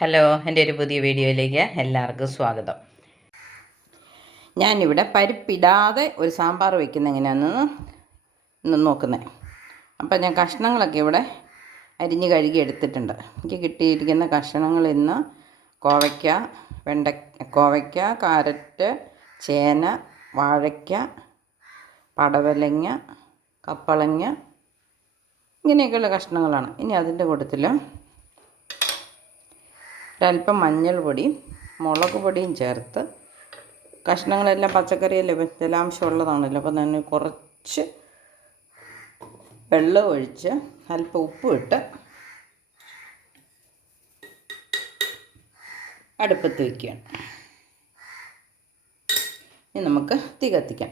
Hello, എൻ്റെ ഒരു പുതിയ വീഡിയോയിലേക്ക് എല്ലാവർക്കും സ്വാഗതം. ഞാനിവിടെ പരിപ്പിടാതെ ഒരു സാമ്പാർ വയ്ക്കുന്ന എങ്ങനെയാണെന്ന് നോക്കുന്നത്. അപ്പം ഞാൻ കഷ്ണങ്ങളൊക്കെ ഇവിടെ അരിഞ്ഞ് കഴുകി എടുത്തിട്ടുണ്ട്. എനിക്ക് കിട്ടിയിരിക്കുന്ന കഷ്ണങ്ങൾ ഇന്ന് കോവയ്ക്ക, കാരറ്റ്, ചേന, വാഴയ്ക്ക, പടവലങ്ങ, കപ്പളങ്ങ ഇങ്ങനെയൊക്കെയുള്ള കഷ്ണങ്ങളാണ്. ഇനി അതിൻ്റെ കൂട്ടത്തിൽ ഒരല്പം മഞ്ഞൾപ്പൊടിയും മുളക് പൊടിയും ചേർത്ത്, കഷ്ണങ്ങളെല്ലാം പച്ചക്കറിയല്ലേ ജലാംശമുള്ളതാണല്ലോ, അപ്പം ഞാൻ കുറച്ച് വെള്ളം ഒഴിച്ച് അല്പം ഉപ്പും ഇട്ട് അടുപ്പത്ത് വയ്ക്കുകയാണ്. ഇനി നമുക്ക് തീ കത്തിക്കാം.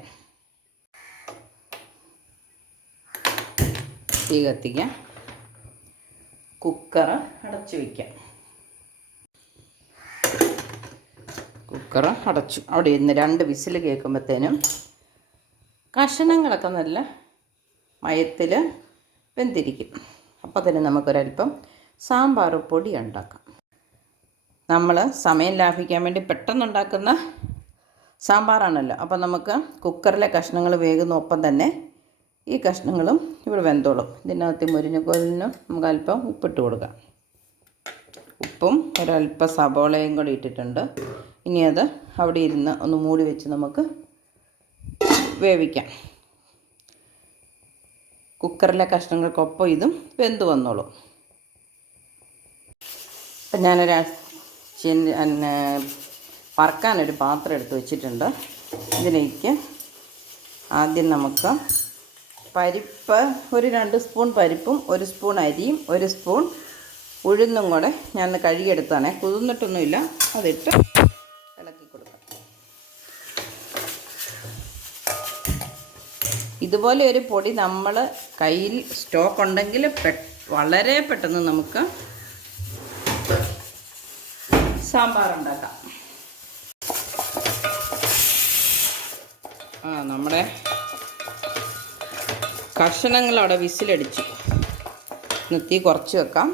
കുക്കർ അടച്ചു വയ്ക്കാം. കുക്കർ അടച്ചു. അവിടെ ഇരുന്ന് 2 വിസിൽ കേൾക്കുമ്പോഴത്തേനും കഷണങ്ങളൊക്കെ നല്ല മയത്തിൽ വെന്തിരിക്കും. അപ്പോൾ തന്നെ നമുക്കൊരല്പം സാമ്പാർ പൊടി ഉണ്ടാക്കാം. നമ്മൾ സമയം ലാഭിക്കാൻ വേണ്ടി പെട്ടെന്നുണ്ടാക്കുന്ന സാമ്പാറാണല്ലോ. അപ്പോൾ നമുക്ക് കുക്കറിലെ കഷ്ണങ്ങൾ വേകുന്ന ഒപ്പം തന്നെ ഈ കഷ്ണങ്ങളും ഇവിടെ വെന്തോളും. ഇതിനകത്ത് മുരിങ്ങക്കോലിനും നമുക്ക് അല്പം ഉപ്പിട്ട് കൊടുക്കാം. ഉപ്പും ഒരല്പം സബോളയും കൂടി ഇട്ടിട്ടുണ്ട്. ഇനി അത് അവിടെ ഇരുന്ന് ഒന്ന് മൂടി വെച്ച് നമുക്ക് വേവിക്കാം. കുക്കറിലെ കഷ്ണങ്ങൾക്കൊപ്പം ഇതും വെന്ത് വന്നോളൂ. അപ്പം വറക്കാനൊരു പാത്രം എടുത്ത് വെച്ചിട്ടുണ്ട്. ഇതിലേക്ക് ആദ്യം നമുക്ക് പരിപ്പ്, ഒരു 2 സ്പൂൺ പരിപ്പും 1 സ്പൂൺ അരിയും 1 സ്പൂൺ ഉഴുന്നും കൂടെ ഞാൻ കഴുകിയെടുത്താണ്, കുതിർന്നിട്ടൊന്നുമില്ല. അതിട്ട് ഇളക്കി കൊടുക്കാം. ഇതുപോലെ ഒരു പൊടി നമ്മൾ കയ്യിൽ സ്റ്റോക്ക് ഉണ്ടെങ്കിൽ വളരെ പെട്ടെന്ന് നമുക്ക് സാമ്പാർ ഉണ്ടാക്കാം. നമ്മുടെ കഷ്ണങ്ങൾ അവിടെ വിസിലടിച്ചു. തീ കുറച്ച് വെക്കാം.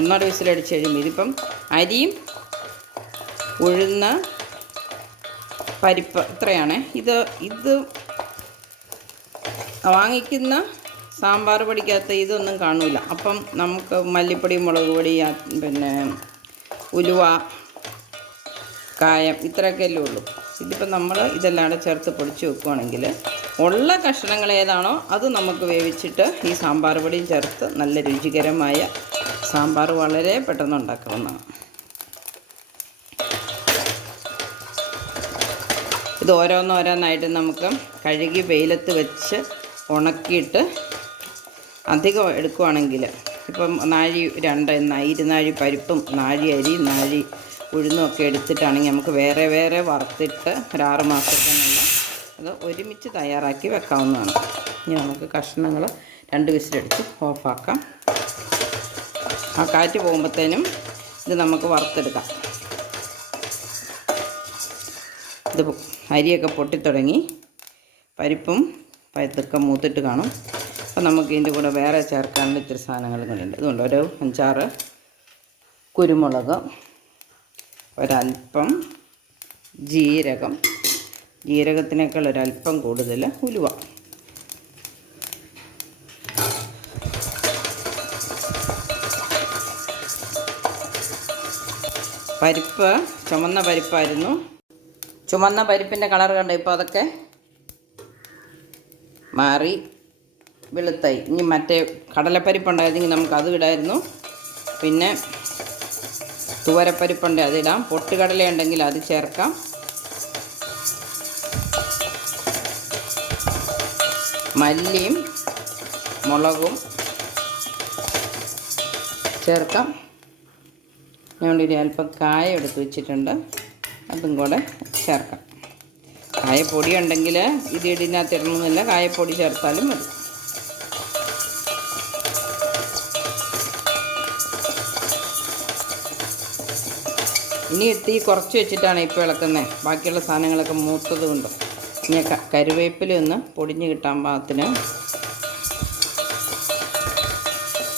ഒന്നോടെ വിസിലടിച്ച് കഴിയുമ്പോൾ ഇതിപ്പം അരിയും ഉഴുന്ന് പരിപ്പ് ഇത്രയാണ്. ഇത് വാങ്ങിക്കുന്ന സാമ്പാർ പൊടിക്കകത്ത് ഇതൊന്നും കാണില്ല. അപ്പം നമുക്ക് മല്ലിപ്പൊടി, മുളക് പൊടി, പിന്നെ ഉലുവ, കായം ഇത്രയൊക്കെയല്ലേ ഉള്ളൂ. ഇതിപ്പോൾ നമ്മൾ ഇതെല്ലാം കൂടെ ചേർത്ത് പൊടിച്ച് വെക്കുകയാണെങ്കിൽ ഉള്ള കഷ്ണങ്ങൾ ഏതാണോ അത് നമുക്ക് വേവിച്ചിട്ട് ഈ സാമ്പാർ പൊടിയും ചേർത്ത് നല്ല രുചികരമായ സാമ്പാർ വളരെ പെട്ടെന്ന് ഉണ്ടാക്കാവുന്നതാണ്. ഇത് ഓരോന്നോരോന്നായിട്ട് നമുക്ക് കഴുകി വെയിലത്ത് വെച്ച് ഉണക്കിയിട്ട് അധികം എടുക്കുകയാണെങ്കിൽ ഇപ്പം നാഴി 2 നാഴി പരിപ്പും നാഴി അരി നാഴി ഉഴുന്നും ഒക്കെ എടുത്തിട്ടാണെങ്കിൽ നമുക്ക് വേറെ വേറെ വറുത്തിട്ട് ഒരു 6 മാസത്തിനുള്ള അത് ഒരുമിച്ച് തയ്യാറാക്കി വെക്കാവുന്നതാണ്. ഇനി നമുക്ക് കഷ്ണങ്ങൾ 2 വിസിലടിച്ച് ഓഫാക്കാം. ആ കാറ്റ് പോകുമ്പോഴത്തേനും ഇത് നമുക്ക് വറുത്തെടുക്കാം. ഇത് അരിയൊക്കെ പൊട്ടിത്തുടങ്ങി, പരിപ്പും പഴുത്തൊക്കെ മൂത്തിട്ട് കാണും. അപ്പോൾ നമുക്ക് ഇതിൻ്റെ കൂടെ വേറെ ചേർക്കാനുള്ള ഇത്തിരി സാധനങ്ങളും കൂടി ഉണ്ട്. ഇതുകൊണ്ട് ഒരു 5-6 കുരുമുളക്, ഒരല്പം ജീരകത്തിനേക്കാൾ ഒരല്പം കൂടുതൽ ഉലുവ, പരിപ്പ് ചുമന്ന പരിപ്പായിരുന്നു. ചുമന്ന പരിപ്പിൻ്റെ കളർ കണ്ട് ഇപ്പോൾ അതൊക്കെ മാറി വെളുത്തായി. ഇനി മറ്റേ കടലപ്പരിപ്പുണ്ടായിരുന്നെങ്കിൽ നമുക്കത് ഇടായിരുന്നു. പിന്നെ തുവരപ്പരിപ്പുണ്ട്, അതിടാം. പൊട്ടുകടല ഉണ്ടെങ്കിൽ അത് ചേർക്കാം. മല്ലിയും മുളകും ചേർക്കാം. ഞാനൊരു അല്പം കായം എടുത്ത് വെച്ചിട്ടുണ്ട്, അതും കൂടെ ചേർക്കാം. കായപ്പൊടി ഉണ്ടെങ്കിൽ ഇത് ഇതിനകത്ത് ഇടണമെന്നില്ല, കായപ്പൊടി ചേർത്താലും മതി. ഇനി തീ കുറച്ച് വെച്ചിട്ടാണ് ഇപ്പോൾ ഇളക്കുന്നത്. ബാക്കിയുള്ള സാധനങ്ങളൊക്കെ മൂത്തത് കൊണ്ട്. ഇനി കരുവേപ്പില ഒന്ന് പൊടിഞ്ഞ് കിട്ടാൻ പാകത്തിന്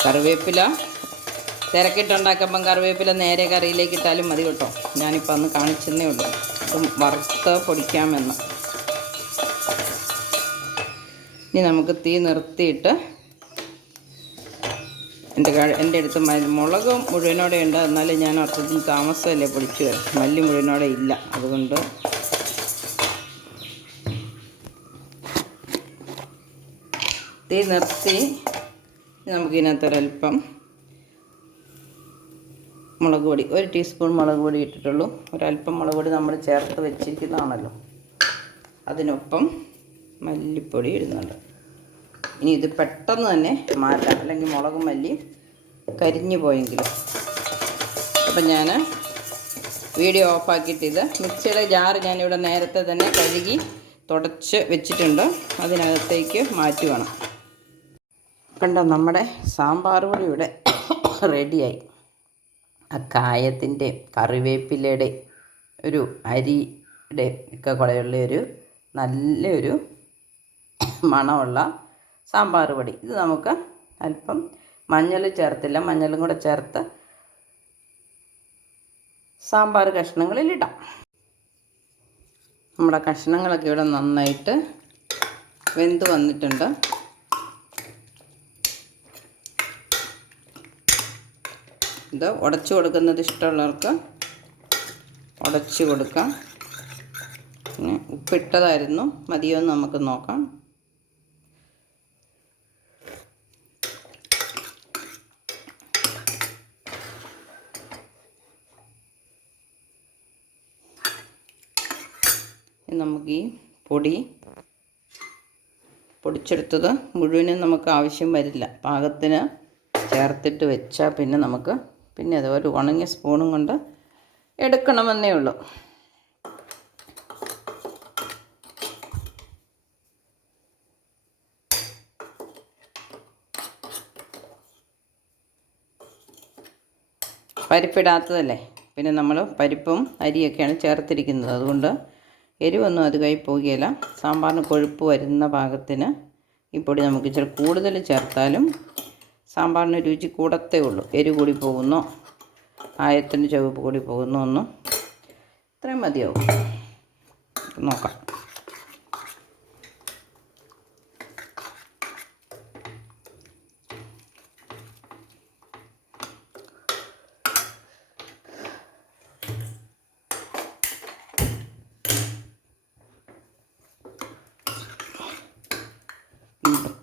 കറിവേപ്പില തിരക്കിട്ടുണ്ടാക്കുമ്പം കറിവേപ്പില നേരെ കറിയിലേക്ക് ഇട്ടാലും മതി കേട്ടോ. ഞാനിപ്പോൾ അന്ന് കാണിച്ചെന്നേ ഉള്ളൂ. അപ്പം വറുത്ത് പൊടിക്കാമെന്ന്. ഇനി നമുക്ക് തീ നിർത്തിയിട്ട് എൻ്റെ അടുത്ത് മുളക് മുഴുവനോടെ ഉണ്ട്. എന്നാലും ഞാൻ അർത്ഥത്തിന് താമസമല്ലേ പൊടിച്ച് വരാം. മല്ലി മുഴുവനോടെ ഇല്ല. അതുകൊണ്ട് തീ നിർത്തി നമുക്കിതിനകത്തൊരൽപ്പം മുളക് പൊടി, 1 ടീസ്പൂൺ മുളക് പൊടി ഇട്ടിട്ടുള്ളൂ. ഒരല്പം മുളക് പൊടി നമ്മൾ ചേർത്ത് വെച്ചിരിക്കുന്നതാണല്ലോ. അതിനൊപ്പം മല്ലിപ്പൊടി ഇടുന്നുണ്ട്. ഇനി ഇത് പെട്ടെന്ന് തന്നെ മാറ്റാം, അല്ലെങ്കിൽ മുളകും മല്ലി കരിഞ്ഞു പോയെങ്കിലും. അപ്പം ഞാൻ വീഡിയോ ഓഫാക്കിയിട്ട് ഇത് മിക്സിയുടെ ജാറ് ഞാനിവിടെ നേരത്തെ തന്നെ കഴുകി തുടച്ച് വെച്ചിട്ടുണ്ട്. അതിനകത്തേക്ക് മാറ്റുകയാണ്. കണ്ടോ, നമ്മുടെ സാമ്പാർ പൊടി ഇവിടെ റെഡിയായി. ആ കായത്തിൻ്റെ കറിവേപ്പിലയുടെ ഒരു അരിയുടെ ഒക്കെ കൂടെയുള്ള ഒരു നല്ലൊരു മണമുള്ള സാമ്പാർ പൊടി. ഇത് നമുക്ക് അല്പം മഞ്ഞൾ ചേർത്തില്ല, മഞ്ഞളും കൂടെ ചേർത്ത് സാമ്പാർ കഷ്ണങ്ങളിലിടാം. നമ്മുടെ കഷ്ണങ്ങളൊക്കെ ഇവിടെ നന്നായിട്ട് വെന്ത് വന്നിട്ടുണ്ട്. ഇത് ഉടച്ചു കൊടുക്കുന്നത് ഇഷ്ടമുള്ളവർക്ക് ഉടച്ചു കൊടുക്കാം. പിന്നെ ഉപ്പിട്ടതായിരുന്നു, മതിയോ എന്ന് നമുക്ക് നോക്കാം. നമുക്ക് ഈ പൊടിച്ചെടുത്തത് മുഴുവനും നമുക്ക് ആവശ്യം വരില്ല. പാകത്തിന് ചേർത്തിട്ട് വെച്ചാൽ പിന്നെ അത് ഒരു ഉണങ്ങിയ സ്പൂണും കൊണ്ട് എടുക്കണമെന്നേ ഉള്ളൂ. പരിപ്പിടാത്തതല്ലേ, പിന്നെ നമ്മൾ പരിപ്പും അരിയൊക്കെയാണ് ചേർത്തിരിക്കുന്നത്. അതുകൊണ്ട് എരിവൊന്നും അധികമായി പോകുകയില്ല. സാമ്പാറിന് കൊഴുപ്പ് വരുന്ന പാകത്തിന് ഈ പൊടി നമുക്ക് ഇച്ചിരി കൂടുതൽ ചേർത്താലും സാമ്പാറിന് രുചി കൂടത്തേ ഉള്ളൂ. എരിവ് കൂടി പോകുന്നോ ആയത്തിൻ്റെ ചുവപ്പ് കൂടി പോകുന്നോ ഒന്നും ഇത്രയും മതിയാവും. നോക്കാം.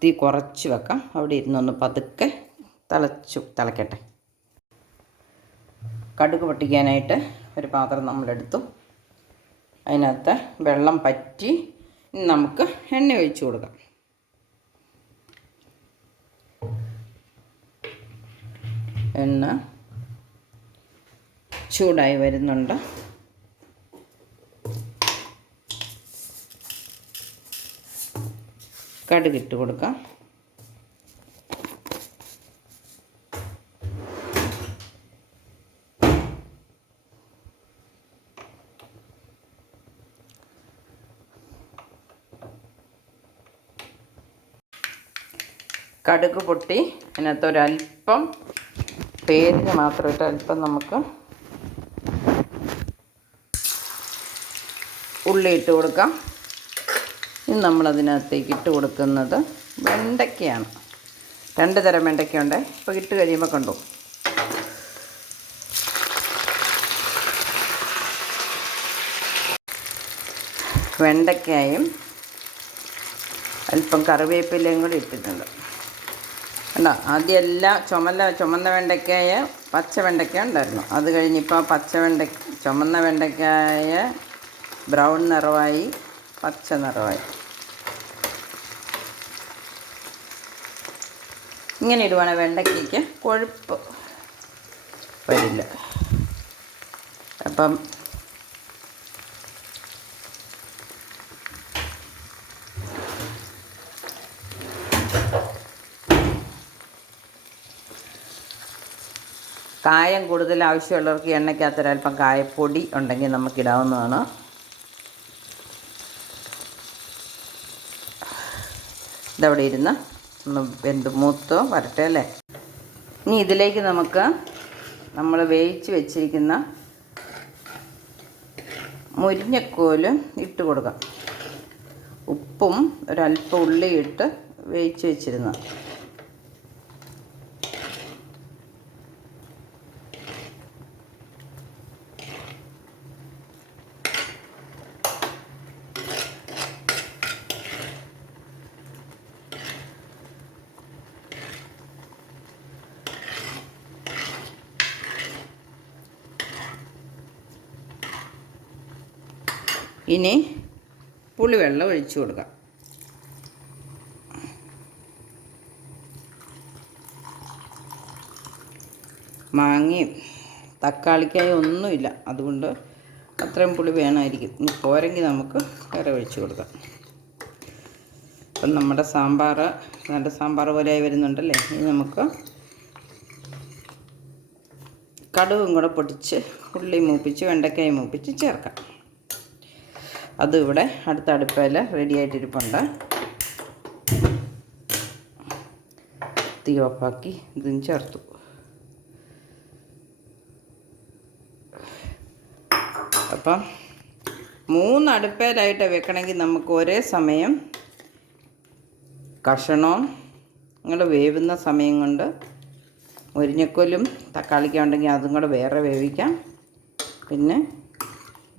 തീ കുറച്ച് വെക്കാം. അവിടെ ഇരുന്നൊന്ന് പതുക്കെ തിളക്കട്ടെ. കടുക് പൊട്ടിക്കാനായിട്ട് ഒരു പാത്രം നമ്മളെടുത്തു. അതിനകത്ത് വെള്ളം പറ്റി നമുക്ക് എണ്ണ ഒഴിച്ച് കൊടുക്കാം. എണ്ണ ചൂടായി വരുന്നുണ്ട്. കടുകിട്ട് കൊടുക്കാം. കടുക് പൊട്ടി അതിനകത്ത് ഒരല്പം പേരിന് മാത്രമായിട്ട് അല്പം നമുക്ക് ഉള്ളി ഇട്ട് കൊടുക്കാം. ഇനി നമ്മളതിനകത്തേക്ക് ഇട്ട് കൊടുക്കുന്നത് വെണ്ടയ്ക്കയാണ്. 2 തരം വെണ്ടയ്ക്കയുണ്ട്. ഇപ്പോൾ ഇട്ട് കഴിയുമ്പോൾ കണ്ടു. വെണ്ടയ്ക്കായും അല്പം കറിവേപ്പിലയും കൂടി ഇട്ടിട്ടുണ്ട്. കണ്ടോ, ആദ്യമെല്ലാം ചുമന്ന വെണ്ടയ്ക്കായ പച്ച വെണ്ടയ്ക്ക ഉണ്ടായിരുന്നു. അത് കഴിഞ്ഞിപ്പോൾ ചുമന്ന വെണ്ടയ്ക്കായ ബ്രൗൺ നിറമായി, പച്ച നിറമായി. ഇങ്ങനെ ഇടുവാണെങ്കിൽ വെണ്ടയ്ക്കയ്ക്ക് കൊഴുപ്പ് വരില്ല. അപ്പം കായം കൂടുതൽ ആവശ്യമുള്ളവർക്ക് എണ്ണയ്ക്കകത്തൊരൽപ്പം കായപ്പൊടി ഉണ്ടെങ്കിൽ നമുക്കിടാവുന്നതാണ്. ഇതവിടെ ഇരുന്ന് ഒന്ന് മൂത്തോ വരട്ടെ അല്ലേ. ഇനി ഇതിലേക്ക് നമുക്ക് നമ്മൾ വേവിച്ച് വെച്ചിരിക്കുന്ന മുരിങ്ങക്കോല് ഇട്ട് കൊടുക്കാം. ഉപ്പും ഒരല്പം ഉള്ളിയിട്ട് വേവിച്ച് വെച്ചിരുന്ന ഇനി പുളിവെള്ളം ഒഴിച്ചു കൊടുക്കാം. മാങ്ങയും തക്കാളിക്കായും ഒന്നുമില്ല, അതുകൊണ്ട് അത്രയും പുളി വേണമായിരിക്കും. ഇനി പോരെങ്കിൽ നമുക്ക് വേറെ ഒഴിച്ചു കൊടുക്കാം. അപ്പം നമ്മുടെ സാമ്പാർ നല്ല സാമ്പാർ പോലെയായി വരുന്നുണ്ടല്ലേ. ഇനി നമുക്ക് കടുകും കൂടെ പൊട്ടിച്ച് ഉള്ളി മൂപ്പിച്ച് വെണ്ടയ്ക്കായി മൂപ്പിച്ച് ചേർക്കാം. അതും ഇവിടെ അടുത്ത അടുപ്പയിൽ റെഡി ആയിട്ടിരിപ്പുണ്ട്. തീ ഓഫാക്കി ഇതും ചേർത്തു. അപ്പം 3 അടുപ്പയിലായിട്ട് വെക്കണമെങ്കിൽ നമുക്ക് ഒരേ സമയം കഷണവും നിങ്ങൾ വേവുന്ന സമയം കൊണ്ട് മുരിങ്ങക്കോലും തക്കാളിക്ക ഉണ്ടെങ്കിൽ അതും കൂടെ വേറെ വേവിക്കാം. പിന്നെ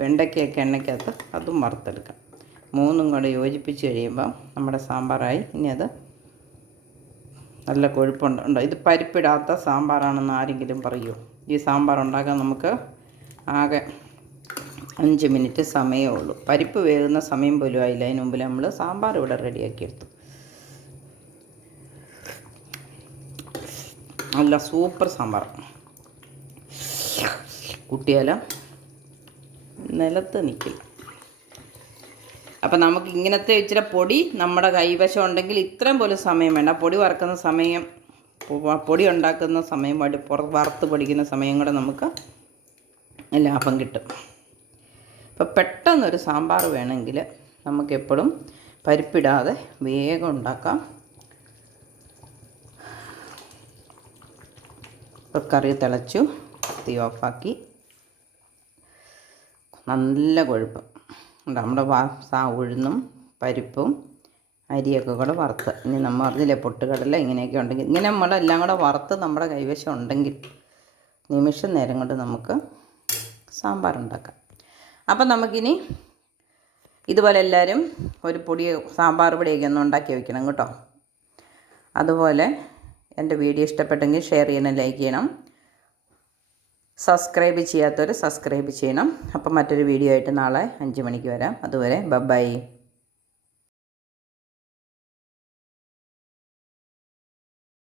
വെണ്ടയ്ക്കൊക്കെ എണ്ണയ്ക്കകത്ത് അതും വറുത്തെടുക്കാം. 3ഉം കൂടെ യോജിപ്പിച്ച് കഴിയുമ്പം നമ്മുടെ സാമ്പാറായി. ഇനി അത് നല്ല കൊഴുപ്പുണ്ടോ. ഇത് പരിപ്പിടാത്ത സാമ്പാറാണെന്ന് ആരെങ്കിലും പറയുമോ? ഈ സാമ്പാർ ഉണ്ടാക്കാൻ നമുക്ക് ആകെ 5 മിനിറ്റ് സമയമേ ഉള്ളൂ. പരിപ്പ് വേകുന്ന സമയം പോലും ആയില്ല. അതിന് മുമ്പിൽ നമ്മൾ സാമ്പാർ ഇവിടെ റെഡിയാക്കിയെടുത്തു. നല്ല സൂപ്പർ സാമ്പാർ. കുട്ടിയാല നിലത്ത് നിൽക്കില്ല. അപ്പം നമുക്ക് ഇങ്ങനത്തെ ഇച്ചിരി പൊടി നമ്മുടെ കൈവശം ഉണ്ടെങ്കിൽ ഇത്രയും പോലും സമയം വേണ്ട. പൊടി വറുക്കുന്ന സമയം, പൊടി ഉണ്ടാക്കുന്ന സമയം, വറുത്ത് പൊടിക്കുന്ന സമയം കൂടെ നമുക്ക് ലാഭം കിട്ടും. ഇപ്പം പെട്ടെന്നൊരു സാമ്പാർ വേണമെങ്കിൽ നമുക്കെപ്പോഴും പരിപ്പിടാതെ വേഗം ഉണ്ടാക്കാം. ഇപ്പോൾ കറി തിളച്ചു, തീ ഓഫാക്കി. നല്ല കൊഴുപ്പ് നമ്മുടെ ഉഴുന്നും പരിപ്പും അരിയൊക്കെ കൂടെ വറുത്ത്. ഇനി നമ്മൾ പറഞ്ഞില്ലേ പൊട്ടുകടല ഇങ്ങനെയൊക്കെ ഉണ്ടെങ്കിൽ, ഇങ്ങനെ നമ്മളെല്ലാം കൂടെ വറുത്ത് നമ്മുടെ കൈവശം ഉണ്ടെങ്കിൽ നിമിഷം നേരം കൊണ്ട് നമുക്ക് സാമ്പാർ ഉണ്ടാക്കാം. അപ്പം നമുക്കിനി ഇതുപോലെ എല്ലാവരും ഒരു സാമ്പാർ പൊടിയൊക്കെ ഒന്ന് ഉണ്ടാക്കി വയ്ക്കണം കേട്ടോ. അതുപോലെ എൻ്റെ വീഡിയോ ഇഷ്ടപ്പെട്ടെങ്കിൽ ഷെയർ ചെയ്യണം, ലൈക്ക് ചെയ്യണം. സബ്സ്ക്രൈബ് ചെയ്യാത്തവർ സബ്സ്ക്രൈബ് ചെയ്യണം. അപ്പം മറ്റൊരു വീഡിയോ ആയിട്ട് നാളെ 5 മണിക്ക് വരാം. അതുവരെ ബൈ.